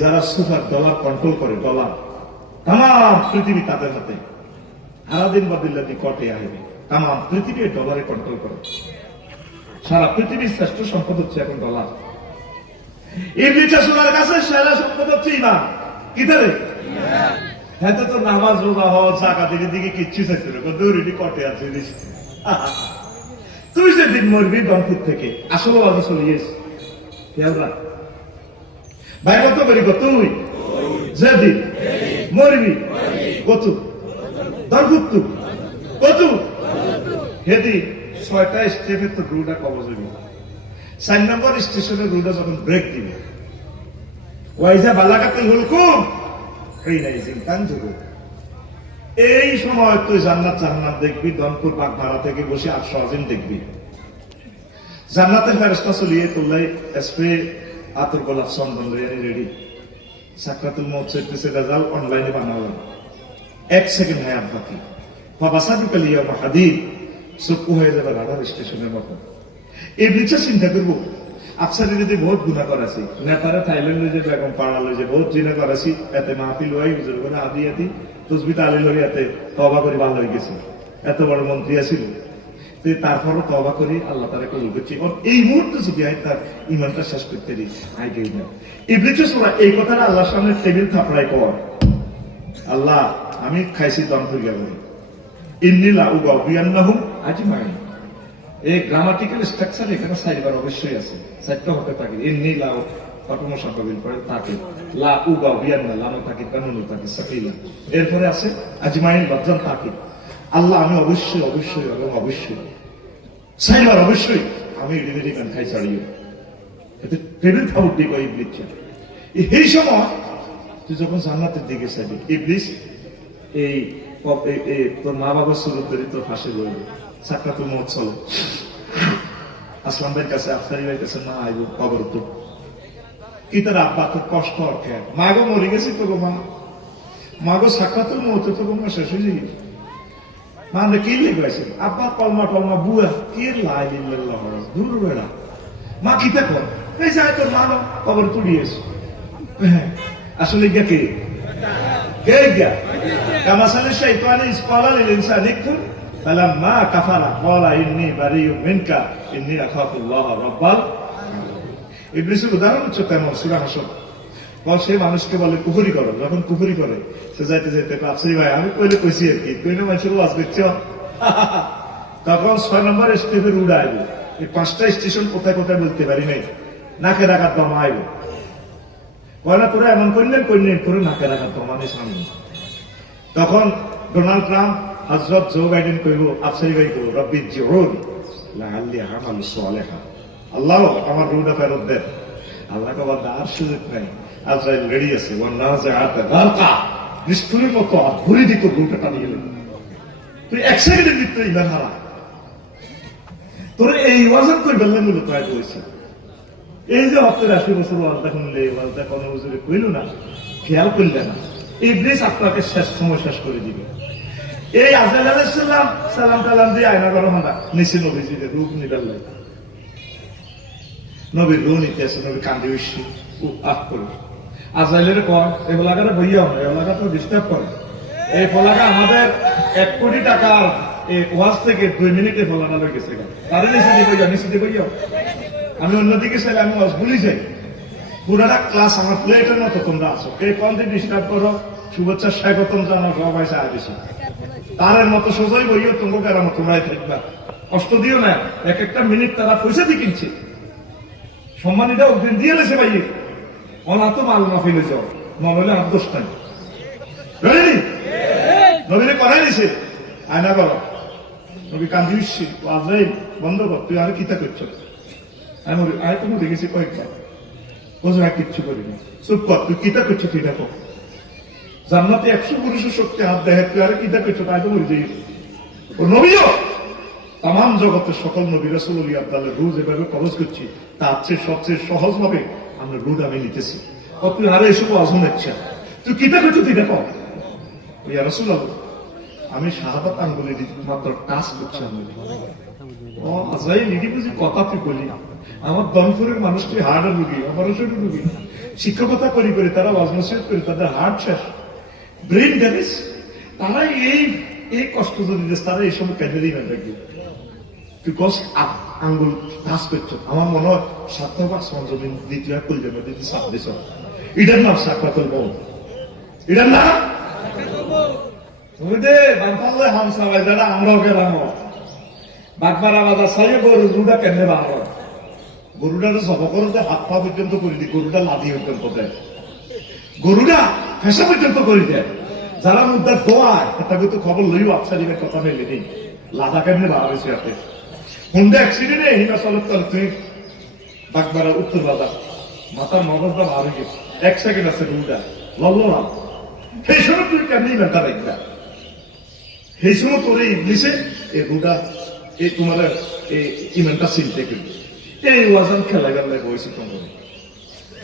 যারা super dollar control করে dollar তাম পৃথিবী তাদের হাতে। সারাদিন বাদিল্লাদি কটে আসবে তাম পৃথিবী ডলারে কন্ট্রোল করে। সারা পৃথিবীর শ্রেষ্ঠ সম্পদ হচ্ছে এখন ডলার ইবলিসা কাছে হ্যাঁ তো নামাজ, রোজা হওয়া দিকে কিচ্ছু না। কটে আছে তুই সেদিন মরবি থেকে খেয়াল রাখ। ভাই, কত করি তুই? যেদিন মরবি, কত? তু কত? হেদি ছয়টা স্টেপের তো রুটা কবজ হইব। চার নম্বর স্টেশনের রুটা যখন ব্রেক দিবে। ওয়াইজা বালাকাতে হুলকুম এই সময় তুই জান্নাত জান্নাত দেখবি দনপুর বাগমারা থেকে বসে আটশো আজিম দেখবি। জান্নাতের ফেরস্তা চলিয়ে তোলাই স্প্রে আতর গোলাপ চন্দন লইয়ানি রেডি সাকরাতুল চলতেছে রেজাল্ট অনলাইনে বানালাম। এক সেকেন্ড হায়াত বাকি বাবা সাদিক আলিয়া হাদিদ চক্ষু হয়ে যাবে রাডার স্টেশনের মতো এই নিচে চিন্তা করব। আফসারি যদি বহুত গুণা করাছি নেতারা থাইল্যান্ডে যে যে বহুত জিনা করাছি এতে মাহফিল হয়ে গুজর করে আদি এতে তবা ভালো হয়ে গেছে। এত বড় মন্ত্রী তবা আল্লাহ তারা কবুল করছি। এই মুহূর্তে যদি তার ইমানটা শেষ করতে দিই। আইটাই না। ইবলিচে সোনা এই কথাটা আল্লাহর সামনে টেবিল থাপড়াই কর। আল্লাহ, আমি খাইছি দম হয়ে গেল। ইন্নিলা উগা বিয়ান্নাহুম আজমাইন। এই গ্রামাটিক্যাল স্ট্রাকচার এখানে চারিবার অবশ্যই আছে। চারটা হতে থাকে ইন্নি লাও পরে লা কানুনু সাকিলা। এরপরে আছে আজমাইন তাকে আল্লাহ আমি অবশ্যই অবশ্যই, এবং অবশ্যই চারিবার অবশ্যই আমি খাই ছাড়িও এতে টেবিল থাউট ইবলিস এই সময় তুই যখন জান্নাতের দিকে চাইবি, ইবলিস, এই তোর মা বাবার সুরত ধরে ফাঁসে সাকরাতুল মত চলে আসলাম ভাইয়ের কাছে আফতারি ভাইয়ের কাছে, মা, আইব কবর তো। কি তোর আব্বা, তোর কষ্ট অর্থে মা গো মরে গেছি তো গো মা। মা গো সাকরাতুল মত তো গো মা শেষ হয়ে মা, আমরা কি আব্বা টলমা বুয়া, কি লাই দূর বেড়া। মা, কি দেখো এই যায় তোর মা কবর তুলিয়েছে হ্যাঁ, আসলে গিয়া কে? কে গিয়া? কামাসালের শাহিত ইসকলার ইনসান একটু فلما كفر قال إني بريء منك إني أخاف الله رب ইবলিসের উদাহরণ হচ্ছে তেমন সুরা হাসন বল সে মানুষকে বলে কুহুরি করো যখন কুহুরি করে সে যাইতে যাইতে আফসারি ভাই আমি কইলে কইছি আর কি তুই না মানুষের ওয়াজ করছ তখন ছয় নম্বর স্টেপের উড়া আইব এই পাঁচটা স্টেশন কোথায় কোথায় বলতে পারি নাই নাকে রাখার দমা আইব কয়না তোরা এমন করলেন করলেন করে নাকে রাখার দমা নেই সামনে তখন ডোনাল্ড ট্রাম্প হজরত জো বাইডেন কইব, আফসারি ভাই কইব, রব্বি জিউন লাআল্লি আমাল সালেহা। আল্লাহ আমার রুটা ফেরত দেন। আল্লাহ কবার আর সুযোগ নাই। আজরাইল রেডি আছে। ওয়ান নাজে আতে গালকা নিষ্ঠুরের মতো ঘুরে দিত রুটা টানিয়ে এলেন তুই এক সেকেন্ডের ভিতরে ইমান হারা। তোর এই ওয়াজন কই বললেন মূলত আয় বলছে। এই যে হপ্তার আশি বছর ওয়াজটা শুনলে ওয়াজটা কোনো বছরে কইল না, খেয়াল করলে না। এই ইবলিস আপনাকে শেষ সময় শেষ করে দিবে। এই আজাল সালাম কালাম দিয়ে আয়না করো রূপ নিবার লাগে। নবীর রু নিতে কান্দি উঠছি আহ আজাইলের এই ফলাকাটা বইয়া এই তো ডিস্টার্ব করে। এই ফলাকা আমাদের এক কোটি টাকা এই ওয়াজ থেকে দুই মিনিটে ফলানা হয়ে গেছে তাদের নিচে দিয়ে বইয়া নিচে দিয়ে বইয়া আমি অন্যদিকে চাইলে আমি ওয়াজ ভুলি যাই পুরাটা ক্লাস আমার প্লেটের মতো তোমরা আছো। কে কোন দিন ডিস্টার্ব করো। শুভেচ্ছা স্বাগতম জানাও, সবাই সাহায্য তারের মতো সোজাই বইও আর মতো তোমরাই থাকবা কষ্ট দিও না এক একটা মিনিট তারা পয়সা দিয়ে কিনছে। সম্মানীটা অগ্রিম দিয়ে লেছে ভাই। অনাথ মাল না ফেলে যাও নবলে আর দোষ নাই। রেডি নবীরে করাই দিছে। আয়না করো নবী কান্দি উঠছি। আজরাই বন্ধ কর। তুই আর কিতা করছ? আমি বলি, আয় তুমি দেখেছি কয়েকবার। বোঝা কিচ্ছু করিনি। চুপ কর। তুই কিতা করছ তুই দেখো। জান্নাতে একশো পুরুষের শক্তি হাত দেখে তুই আর কিতা করছ তাই তো বলি ও নবীও! তাম জগতের সকল নবী রাসুল আব্দালের রুজ এভাবে কবজ করছি। তার চেয়ে সবচেয়ে সহজ ভাবে আমরা রুদ আমি নিতেছি। ও, তুই আরও এসব অজন ইচ্ছা তুই কিতা করছ তুই দেখো। ওই রসুল আমি শাহাদাত আঙ্গুলে মাত্র টাচ করছি আঙ্গুলে ও, আজরাইল এটি বুঝি কথা তুই বলি আমার দমপুরের মানুষ তুই হার্টের রুগী অপারেশনের রুগী। শিক্ষকতা করি করে তারা ওয়াজনসিয়ত করে, তাদের হার্ট শেষ। ব্রেন ড্যামেজ তারা এই এই কষ্ট যদি দিস তারা এই সময় কেঁদে দিই না বিকজ আঙ্গুল টাচ করছ। আমার মনে হয় সাত নম্বর আসমান জমিন দ্বিতীয় মধ্যে দিয়ে সাপ দিছ। এটার নাম সাক্ষাতল মৌ এটার নাম? বুঝে বানপাল্লে হামসা ভাই যারা আমরাও গেলাম বাগমারা বাজার সাইয়ে গরুটা কেমনে বাংলা গরুটা সব করতে হাত পা পর্যন্ত করে দি গরুটা লাদি পর্যন্ত দেয় গরুটা ফেসা পর্যন্ত করে দেয়। যারা মুদ্রা দোয়ায় তাকে তো খবর লইও আচ্ছা দিবে কথা মেলে নেই। লাদা কেমনে বাড়া বেশি আপনি হুন্ডা অ্যাক্সিডেন্টে হিমাচলত তার তুই বাগমারা উত্তর বাজার। মাথার মগজটা হয়ে গেছে। এক সেকেন্ড আছে গরুটা লল্ল না। সেই সময় তুই কেমনি ব্যাপার একটা সেই সময় তোর এই ইংলিশে এই গরুটা এই তোমার এই ইমেন্টটা চিনতে কিন্তু এই ওয়াজান খেলা গেলে বয়সী তোমার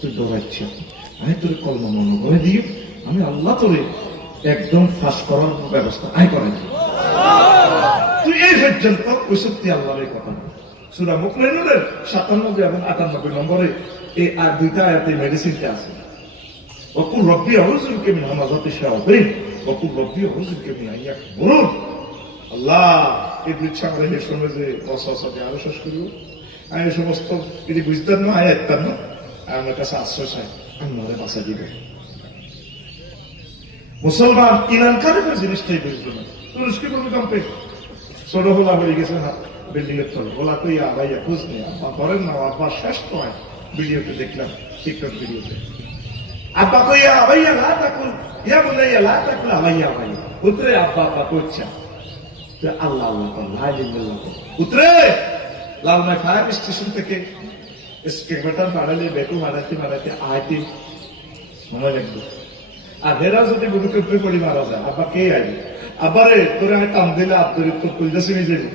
তুই ডরাইছি আমি তোর কলমা মনে করে দিই, আমি আল্লাহ তোরে একদম ফাঁস করার ব্যবস্থা আই করে দিই। তুই এই পর্যন্ত ওই সত্যি আল্লাহর এই কথা সুরা মুকলেনুরের সাতানব্বই এবং আটানব্বই নম্বরে এই আর দুইটা আয়াতে মেডিসিনটা আছে। অকুল রব্বি অহজুরকে মিন হামাজাতে শাহরিন অকুল রব্বি অহজুরকে মিন আইয়া বলুন আল্লাহ, এই বৃচ্ছা আমাদের এই সময় যে অসহসাতে আরও শেষ করিব। আমি সমস্ত এটি বুঝতাম না আয়াত না আমার কাছে আশ্রয় চাই আমাদের বাসা দিবে মুসলমান ইরান কারে জিনিসটাই বুঝলো না তুরস্কে ভূমিকম্পে ছোট হোলা হয়ে গেছে না বিল্ডিং এর তলে। ওলা তো ইয়া ভাইয়া খোঁজ নেই। আব্বা করেন না, আব্বা শেষ নয় ভিডিওতে দেখলাম, টিকটক ভিডিওতে আব্বা কইয়া ভাইয়া লা তাকুল ইয়া বলে ইয়া লা তাকুল ভাইয়া ভাইয়া উতরে আব্বা আব্বা করছে আল্লাহ আল্লাহ লা ইল্লাল্লাহ কর উতরে লালমাই ফায়ার স্টেশন থেকে স্কেলেটন মারালে বেকু মারাতে মারাতে আইতে সময় লাগবে আর হেরা যদি ভূমিকম্পে পড়ি মারা যায় আব্বা কে আইবে আব্বারে তোরে আমি টান দিলে আব্দুর তোর কইলে শুনে যাবি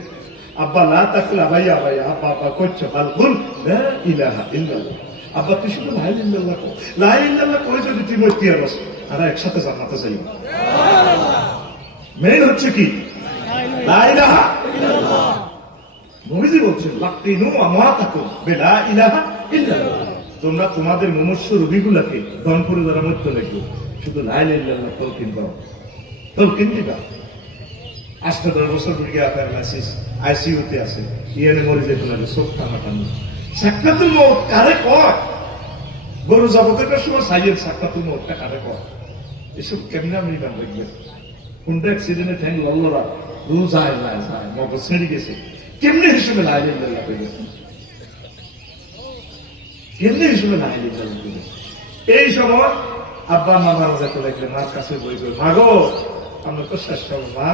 আব্বা লা তাকুল ভাইয়া ভাইয়া আব্বা আব্বা করছে বাল কুল লা ইলাহা ইল্লাল্লাহ। আব্বা তুই শুধু লাই ইল্লাল্লাহ কো লাই ইল্লাল্লাহ কই যদি তুই মরতে আর একসাথে জান্নাতে যাই। মেইন হচ্ছে কি? লা ইলাহা নবীজি বলছেন লাকিনু আমাতাকুম বিলা ইলাহা ইল্লাল্লাহ তোমরা তোমাদের মনুষ্য রোগীগুলাকে দন করে দ্বারা মৃত্যু লেখো শুধু লা ইলাহা ইল্লাল্লাহ তলকিন করো তলকিন দিবা আজকে দশ বছর বুড়ি প্যারালাইসিস আইসিইউতে আছে ইয়ানে মরে যেতে লাগে চোখ টানা টানা মত কারে কয় গরু জগতের সময় সাইয়ের সাক্ষাতুল মতটা কারে কয় এসব কেমনে আমি গান দেখবেন কোনটা অ্যাক্সিডেন্টে ঠ্যাং লল্লরা রু যায় যায় যায় মগজ ছেড়ে গেছে কেমনে হিসেবে লাইলে ইল্লাল্লাহ কইবে কেমনে হিসেবে কইবে এই সময় আব্বা মা মারা যেতে লাগলে মার কাছে বই করে মাগো, আমরা তো শেষ করব মা।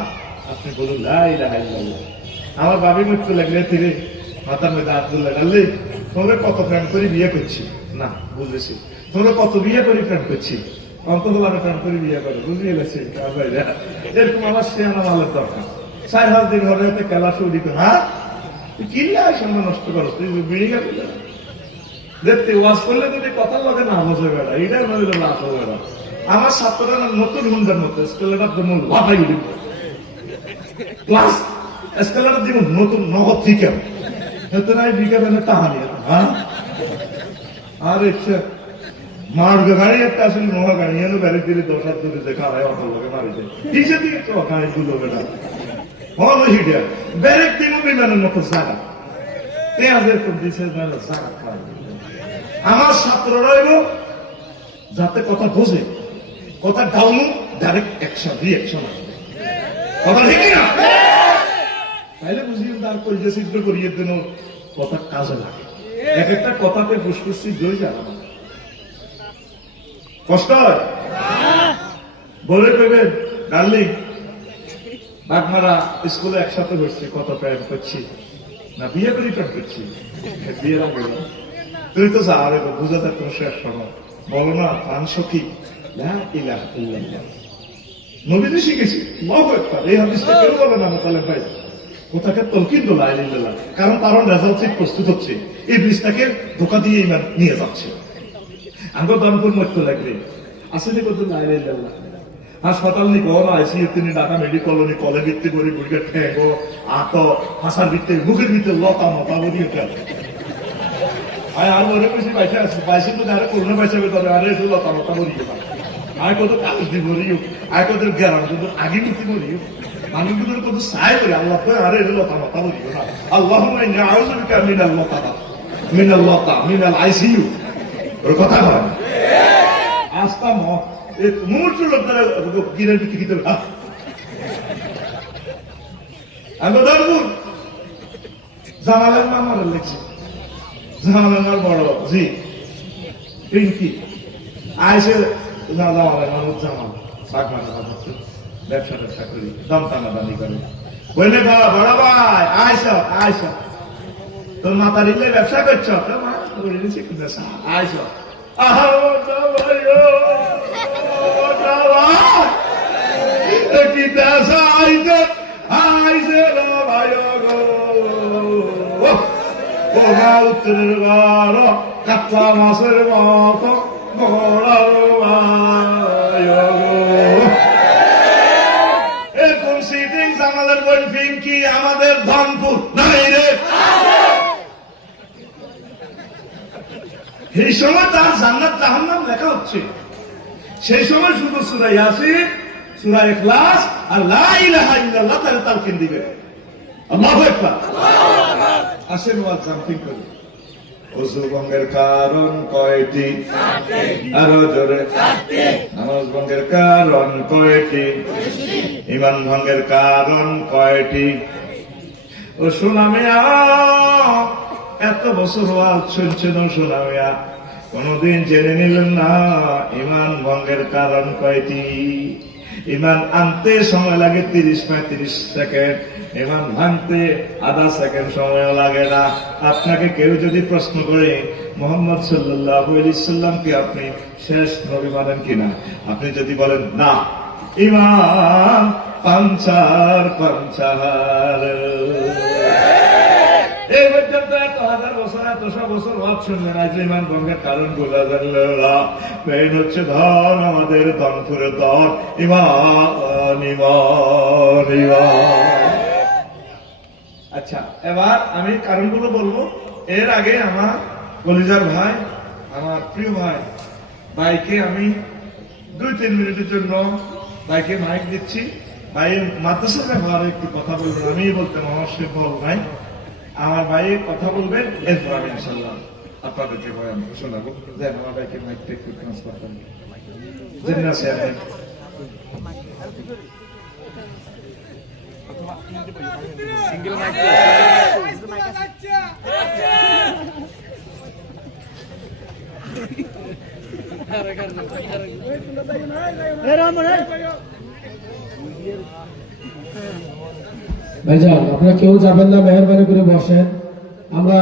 আপনি বলুন লাই লাই আমার বাবি মৃত্যু লাগলে ফিরে মাথার মধ্যে হাত দুল লাগালে তোমরা কত প্রেম করে বিয়ে করছি? না, বুঝেছি। তোমরা কত বিয়ে করে প্রেম করছি? অন্তত আমি প্রেম করে বিয়ে করে, বুঝিয়ে গেছি এরকম আমার সে আমার দরকার। চার হাত দিন হতে কেলা শুরু হ্যাঁ? তুই কি আর সময় নষ্ট করো তুই বিড়ি গেল দেখতে ওয়াজ করলে যদি কথা লাগে না বোঝে বেড়া। এটা নইলে লাভ হবে বেড়া। আমার ছাত্ররা নতুন হুন্ডার মতো স্কেলেটার জন্য লাফাই উঠি ক্লাস স্কেলেটার দিব নতুন, নগদ ফিকা এত নাই ফিকা মানে তাহানি হ্যাঁ? আর ইচ্ছে মার গাড়ি একটা আসলে নোহা গাড়ি। এনে বেড়ে দিলে দশ হাত ধরে দেখা হয় অত লোকে মারিছে কিসে দিকে তো গাড়ি গুলো বেড়া। হলো হিডিয়া বেরেক দিন বিমানের মতো জায়গা পেঁয়াজের কোন দিছে জায়গা আমার ছাত্ররা এলো যাতে কথা বোঝে কথা ডাউন ডাইরেক্ট অ্যাকশন রিঅ্যাকশন আসবে কথা ঠিক না তাইলে বুঝিয়ে তার পরিচয় সিদ্ধ করিয়ে দিন কথা কাজে লাগে এক একটা কথাতে ফুসফুসি জয় যাবে না কষ্ট হয় বলে পেবেন ডার্লিং বাগমারা স্কুলে একসাথে হচ্ছে কত প্রেম করছি না, বিয়ে করে প্রেম করছি তুই তো যা রে বুঝা যাক তোমার শেষ বলো না, প্রাণ সখী? শিখেছি। না ভাই। কারণ কারণ রেজাল্ট প্রস্তুত হচ্ছে। এই ব্রিজটাকে ধোকা দিয়ে নিয়ে যাচ্ছে। আমরা দানপুর মরতে লাগবে। আসলে কত ইল্লাল্লাহ। হাসপাতাল নি কোন আইসিইউ তিনি ঢাকা মেডিকেল নি কলে ভিত্তি করে বুড়িকে ঠেঙ্গো, আত হাসার ভিত্তি মুখের ভিতরে লতা, মতা, বলি আয়, আর ওরে কইছি পয়সা আছে, পয়সা তো যারা করোনা পয়সা বেতন, আরে এসে লতা, মতা, বলি আয়, কত কাগজ দি বলিও আয়, কত গ্যারাম, কত আগে নীতি বলিও মানুষগুলোর কত সায় করে, আল্লাহ তো আরে এসে লতা, মতা না আল্লাহ ইন্না আউযু বিকা মিনাল লতা মিনাল লতা, মিনাল আইসিইউ। ওর কথা হয় আস্থা ম এই মুহূর্ত লোকদের গিরে দিতে গিতে আমি ধরবো জামালের নাম আমার লিখছি জামালের বড় জি পিঙ্কি আইসে না জামালের নাম জামাল বাগমাটা বাজাচ্ছে ব্যবসা করছ আইসা উত্তরের বার কাতলা মাছের মতো গো এরকম সিটিং আমাদের বোন পিঙ্কি আমাদের ধনপুর নাই রে সময় তার জান্নাত জাহান্নাম লেখা হচ্ছে। সেই সময় শুধু সুরা ইয়াসিন, সুরা ইখলাস আর লা ইলাহা ইল্লাল্লাহ তাহলে তালকিন দিবে। আসেন ওয়াজ জাম্পিং করি। অজু কারণ কয়টি? আরও জোরে। নামাজ ভঙ্গের কারণ কয়টি? ইমান ভঙ্গের কারণ কয়টি? ও সুনামিয়া এত বছর ওয়াজ শুনছেন ও সুনামিয়া কোনদিন জেনে নিলেন না, ইমান ভঙ্গের কারণ কয়টি? ইমান আনতে সময় লাগে তিরিশ পঁয়ত্রিশ সেকেন্ড, ইমান ভাঙতে আধা সেকেন্ড সময় লাগে না। আপনাকে কেউ যদি প্রশ্ন করে, মোহাম্মদ সাল্লাহ সাল্লামকে আপনি শেষ নবী মানেন কিনা? আপনি যদি বলেন, না। ইমান পাঞ্চার পাঞ্চার। এই পর্যন্ত এত হাজার বছর বছর শুনলেন ইমান ভঙ্গের কারণ বোঝা হচ্ছে ধন, আমাদের ধনপুরে ধন। ইমান ইমান আচ্ছা এবার আমি কারণগুলো বলব। এর আগে আমার কলিজার ভাই, আমার প্রিয় ভাই, ভাইকে আমি দুই, তিন মিনিটের জন্য ভাইকে মাইক দিচ্ছি। ভাই মাদ্রাসার ব্যাপারে একটু কথা বলবেন আমি বলতে মহাশয় বল ভাই আমার ভাই কথা বলবেন এরপর আমি ইনশাল্লাহ আপনাদেরকে বয়ান শোনাবো দেন আমার ভাইকে মাইকটা একটু ট্রান্সফার করেন জিন্না চেয়ারম্যান ভাইজান আপনারা কেউ যাবেন না মেহরবানি করে বসেন। আমরা